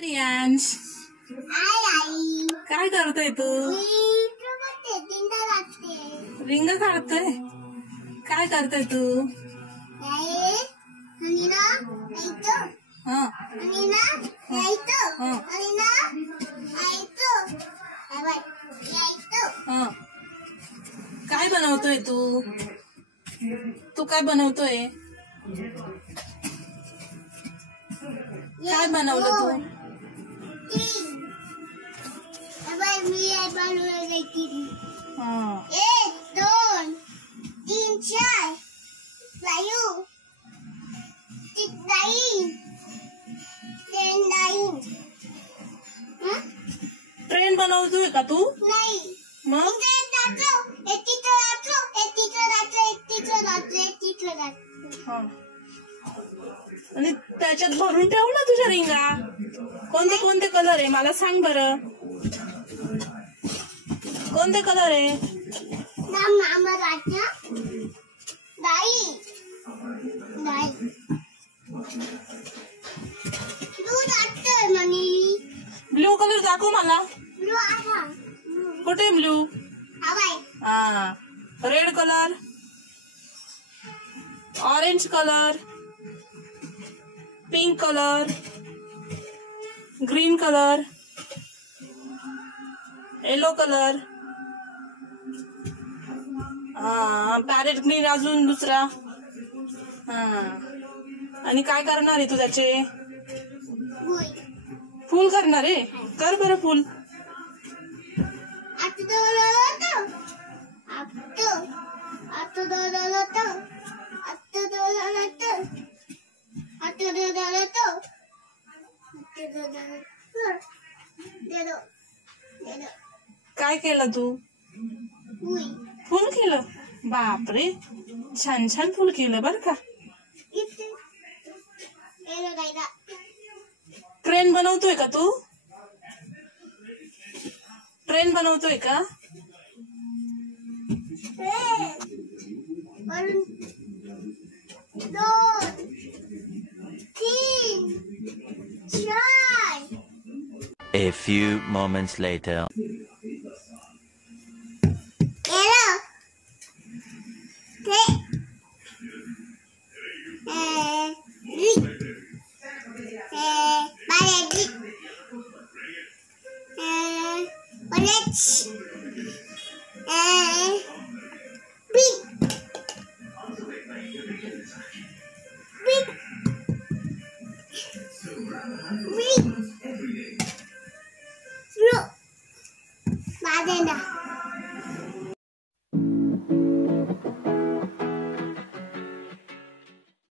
रियांश आई काय करतोय तू? रिंग काढतोय. काय करतोय तू? हा हा काय बनवतोय तू? तू काय बनवतोय? काय बनवलं तू? हा 1 2 3 4 5 6 9 10 ट्रेन बनवतोय का तू? नाही मग हा. आणि त्याच्यात भरून ठेव ना तुझ्या रिंगा. कोणते कोणते कलर आहे मला सांग बरं. कोणते कलर आहे? ब्लू कलर दाखव मला. कुठे ब्लू? हा red colour, orange colour, pink colour, green colour, yellow colour, parrot green, अजून दुसरा. हा आणि काय करणार आहे तू त्याचे? फुल करणार आहे. कर बरं फुल. काय केलं तू? फुल केलं. बापरे, छान छान फुल केलं बर का. ट्रेन बनवतोय का तू? ट्रेन बनवतोय का? A few moments later. Bye.